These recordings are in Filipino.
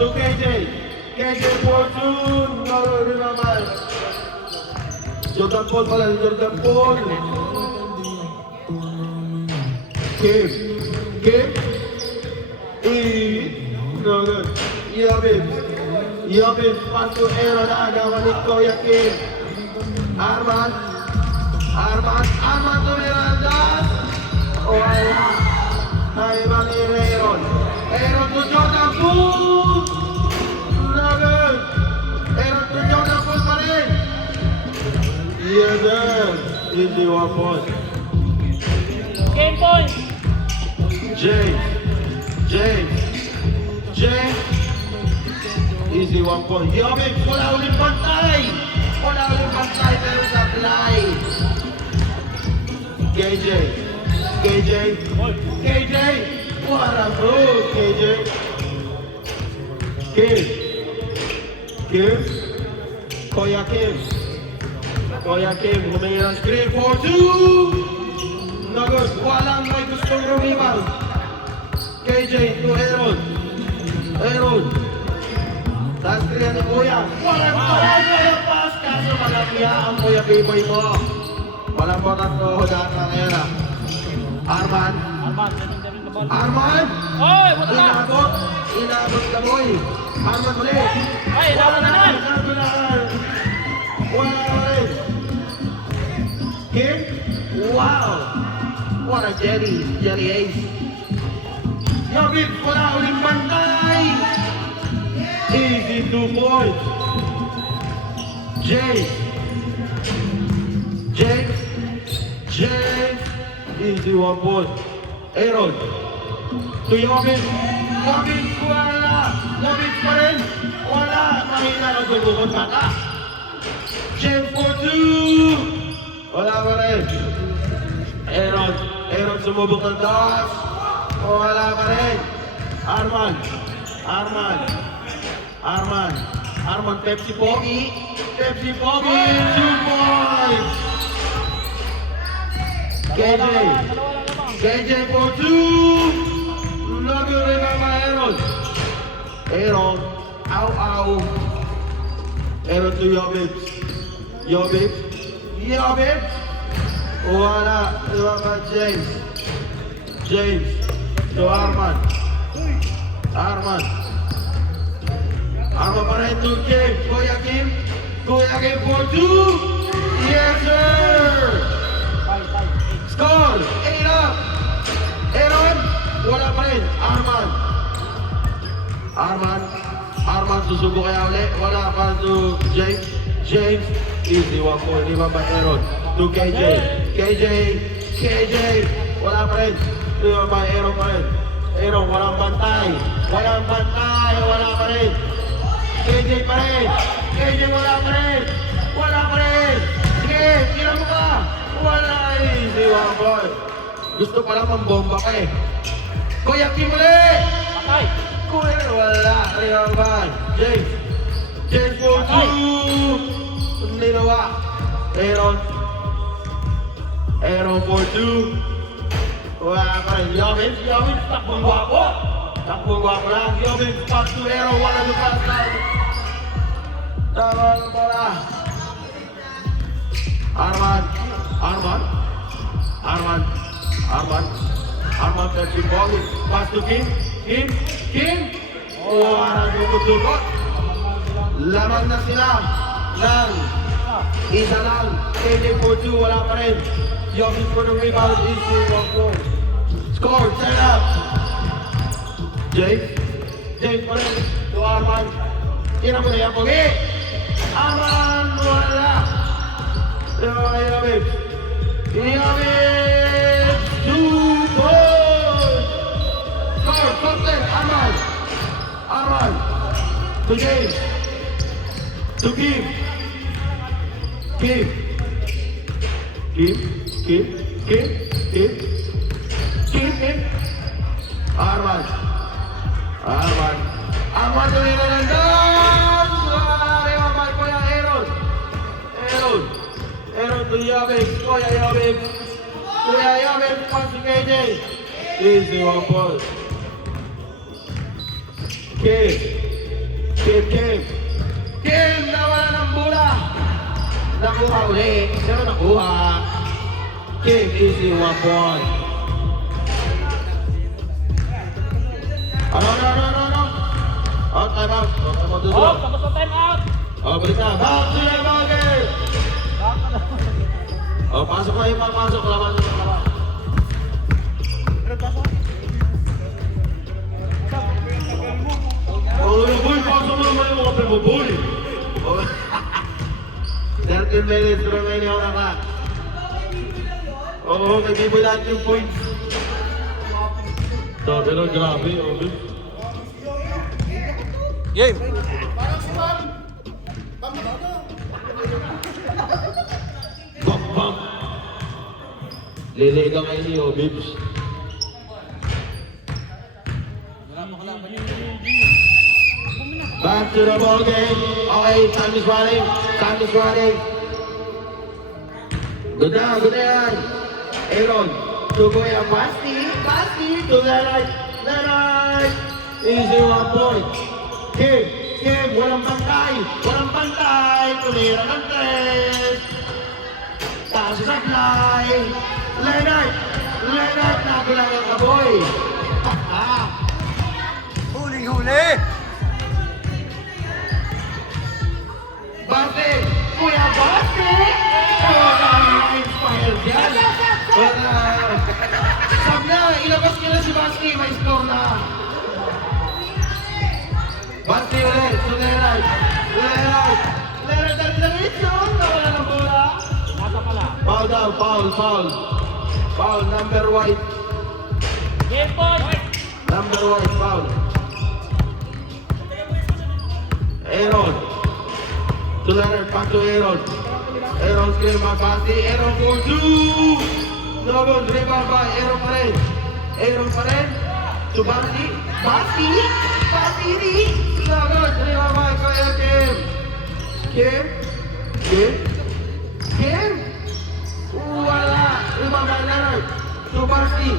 To KJ. KJ Fortune. Naroon naman. Jordan Paul pala. Jordan Paul. Kim. Kim. No good. Yabib. Yabib. Pass to Aaron. Agawan ni Kuya Kim. Arman. Arman. Arman to Miranda. Wala. Naiba ni Aaron. Aaron to Jordan Poole. No good. Aaron to Jordan Poole pa rin. Yes, sir. Easy 1 point. Game point. James. James. James. Easy 1 point. Yabib. Wala ulit pantay. Wala ulit pantay pero sa fly. KJ. KJ. KJ. What a move, KJ. Kim. Kim. Kuya Kim. Kuya Kim. Humingi ng screen for 2. Nagod. Walang may gustong rumibal. KJ to Aaron. Aaron. Taas kriya ni Kuya. Walang pass. Kaso malapya ang Kuya Biboy mo. Walang bakat ko dahil ng era. Arman. Arman, galing ka ball. Arman. Oy, wala na. Inabot. Inabot ka boy. Arman ulit. Ay, inabot na naman. Inabot na naman. Wala ulit. Kim. Wow. What a Jerry. Jerry Ace. Yabib. Wala ulit bantay. Easy 2 points. James. James. James. Easy 1 point. Aaron. To Yobin. Yobin. Wala. Yobin pa rin. Wala. Mahina na bubukod mata. James for 2. Wala pa rin. Aaron. Aaron sumubok ng taas. Wala pa rin. Arman. Arman. Arman. Arman. Pepsi Pogi. Pepsi Pogi. 2 points. KJ. KJ for 2. Lago rin naman Aaron. Aaron. Ow, ow. Aaron to Yobib. Yobib. Yobib. Wala. Wala James. James. To Arman. Arman. Arman pa rin to Kim. Kuya Kim. Kuya Kim for 2. Yes, sir. Score! 8 up! Aaron! Wala pa rin. Arman. Arman. Arman susubo kaya ulit. Wala pa to James. James. Easy 1 point. Lima ba Aaron? To KJ. KJ. KJ. Wala pa rin. Lima ba Aaron pa rin? Aaron, walang bantay. Walang bantay. Wala pa rin. KJ pa rin. KJ wala pa rin. Wala pa rin. Sige, tira mo ka. Wala. Easy 1 point. Gusto pala mambomba ka eh. Kuya Kim ulit! Patay. Kuya, wala. Riyaman. James. James for 2. Nilawa. Aaron. Aaron for 2. Wala ka rin. Yobin. Yobin. Takbong guwapo. Takbong guwapo lang. Yobin. Pass to Aaron. Wala na pass lang. Tama na pala. Arman. Arman. Arman. Arman. Arman Pepsi Pogi. Pass to Kim. Kim. Kim. Wala na gugutugot. Laman na sila. Lang. Isa lang. KJ for 2. Wala pa rin. Yobin for the rebound. Easy 1 point. Score. Set up. James. James pa rin. To Arman. Tira mo na yan, Pogi. Arman. Wala. Yobin. Yobin. 2 points. Score. Scotland. Arman. Arman. To James. To Kim. Kim. Kim. Kim. Kim. Kim. Kim. Kim. Arman. Arman. Arman to Miranda. Rewaman Kuya Aaron. Aaron. Aaron to Yobin. Kuya Yobin. Kuya Yobin. Pass to KJ. Easy 1 point. Kim. Kim, nawala ng bola. Nakuha ulit. Pero nakuha. Kim, easy 1 point. Ano? Out, time out. Oh, tapos na time out. Balik na. Back to the ball. Pasok na yung pasok. Laban. Boy, pasok mo naman yung open mo, boy. 13 minutes remaining on the clock. May people lahat yung points. Sabi lang, grabe. Game! Bam. Lele ka kayo niyo, Bibs. Back to the ball game. Okay, time is running. Good na. Aaron, to Goya, Basti, to Leonard. Easy 1 point. Kim, walang bantay. Tumira ng 3. Taas sa supply. Leonard, nagulang ang kaboy. Huli! Basti! Kuya Basti! Inspired yan! Wala! Sab na! Ilabas nyo na si Basti! May score na! Basti ulit! So Leonard! Leonard diretso! Nawala ng bola! Nasa pala. Foul down! Foul! Number white! Game point. Number white! Foul! Aaron! To Leonard, back to Aaron. Aaron's clear by Basti. Aaron for 2. No good. Rebound by Aaron pa rin. To Basti. Basti. No good. Rebound by Kim. Kim. Wala. Rebound by Leonard. To Basti.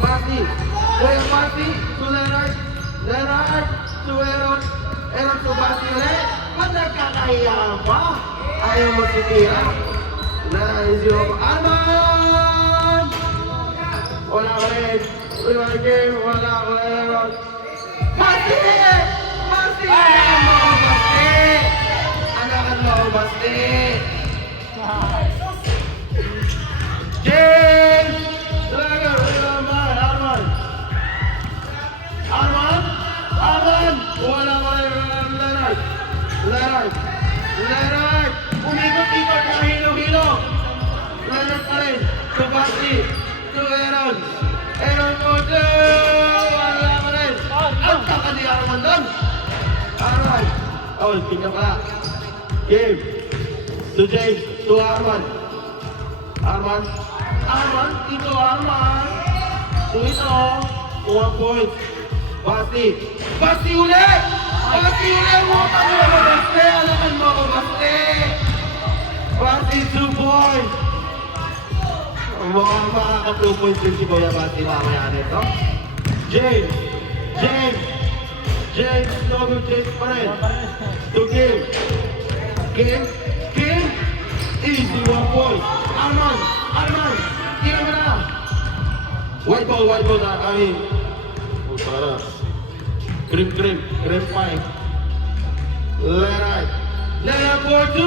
Kuya Basti. To Leonard. To Aaron. Aaron to Basti ulit. Ba't nagkakahiya pa? Ayaw mo sitira. Arman! Wala ko rin. Wala ko rin. Basti! Anakan mo, Basti! James! Arman! Wala ko rin. Leonard! Umikot-ikot na hilo-hilo! Leonard pa rin! To Basti! To Aaron! Aaron mo! Wala pa rin! Ang taka ni Arman doon! Arman! Tingnan ka! Game! To James! To Arman! Ito Arman! To ito! 1 point! Basti ulit! Utang mo ako, Basti! Alakan mo ako, Basti! Basti, 2 points! Mukhang makaka 2 points din si Kuya Basti mamaya nito. James! No good, James pa rin. To Kim! Easy 1 point! Arman! Tira mo na! White ball na. Para. Cream pie. Leonard for 2.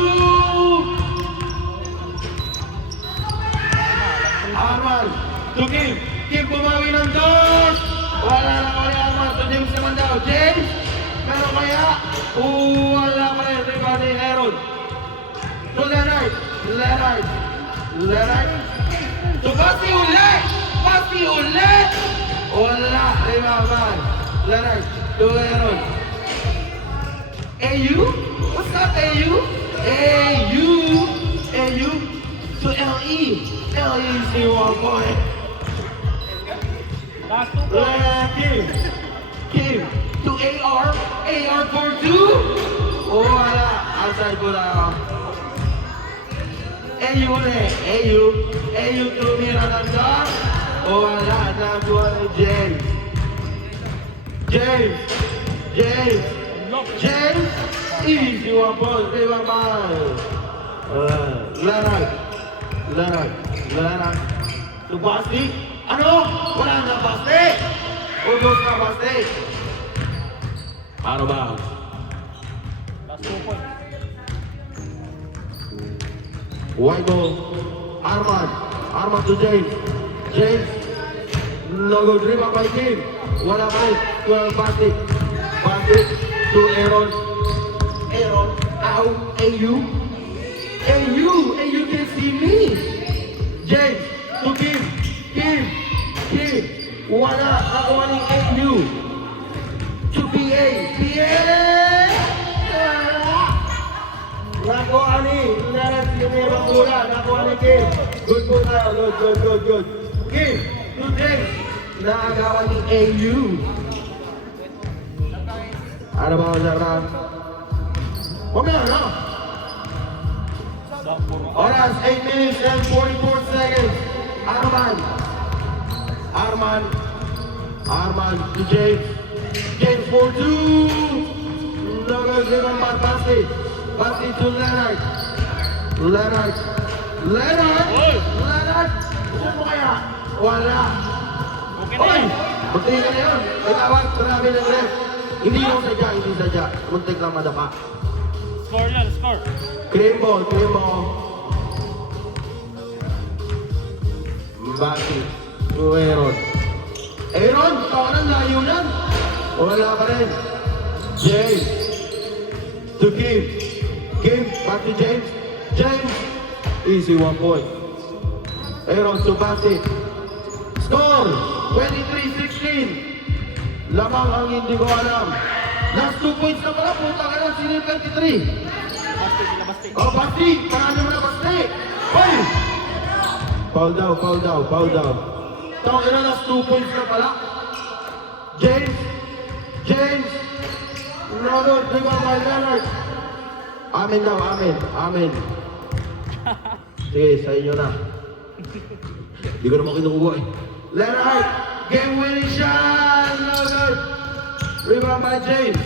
Arman to Kim bumawi ng dos. Wala na kaya Arman to James naman daw. James, pero kaya wala pa rin. Rebound ni Aaron to Leonard to Basti ulit. Wala, rebound. Leonard to Aaron. AU? What's up, AU? AU to LE. LE is the 1 point. Last 2 points. Kim to AR for 2. Wala, outside ko lang. AU ulit. AU tumira ng dog. Wala, nakuha ni James. Easy 1 point. Rebound by Leonard. Leonard. To Basti. Ano? Wala na Basti. Ubos na Basti. Ano ba? Last 2 points. White ball. Arman to James. James. No good. Rebound by Kim. Wala pa rin. 12 Basti. Basti to Aaron. Out. AU can see me. James to Kim. Wala. Nakuha ni AU. To PA. Nakuha ni Leonard Sinirang Mura. Nakuha ni Kim. Good po tayo. Good. Kim to James. Naagawa ni AU. Ano ba ang laran? Mamaya na. Oras, 8 minutes and 44 seconds. Arman to James. James for 2. No good, rebound by Basti. Basti to Leonard. Saan mo kaya? Wala. Okay na Oy! yan. Magtingin ka na yun. May tawag, marami ng ref. Hindi sadya. Muntik lang madapa. Score yan, score. Clean ball. Basti to Aaron. Kawanan, layo lang. Wala pa rin. James to Kim. Back to James. Easy 1 point. Aaron to Basti. Score 23-16. Lamang ang hindi ko alam. Last 2 points na pala. Puta ka na. Sino yung 23? Basti. Oh, Basti! Paano mo na Basti? Hoy! Foul down. Tawag na last 2 points na pala. James! Robert, rebound by Leonard. Amen daw, amen. Sige, sa inyo na. Hindi ko naman kinukuha eh. Leonard! Game winning shot! No good! Rebound by James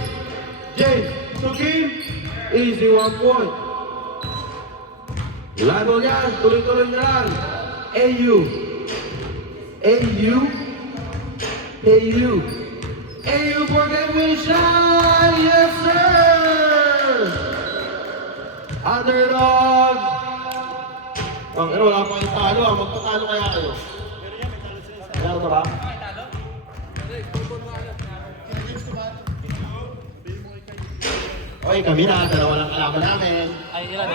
to Kim. Easy 1 point. Lago yan, tuloy-tuloy na lang. AU for game winning shot! Yes, sir! Underdog! Pero wala pa yung talo ah. Magpatalo kaya kayo. Meron na ba? Oy, kami na. Dalawa lang kalaban namin. Ay, ilan?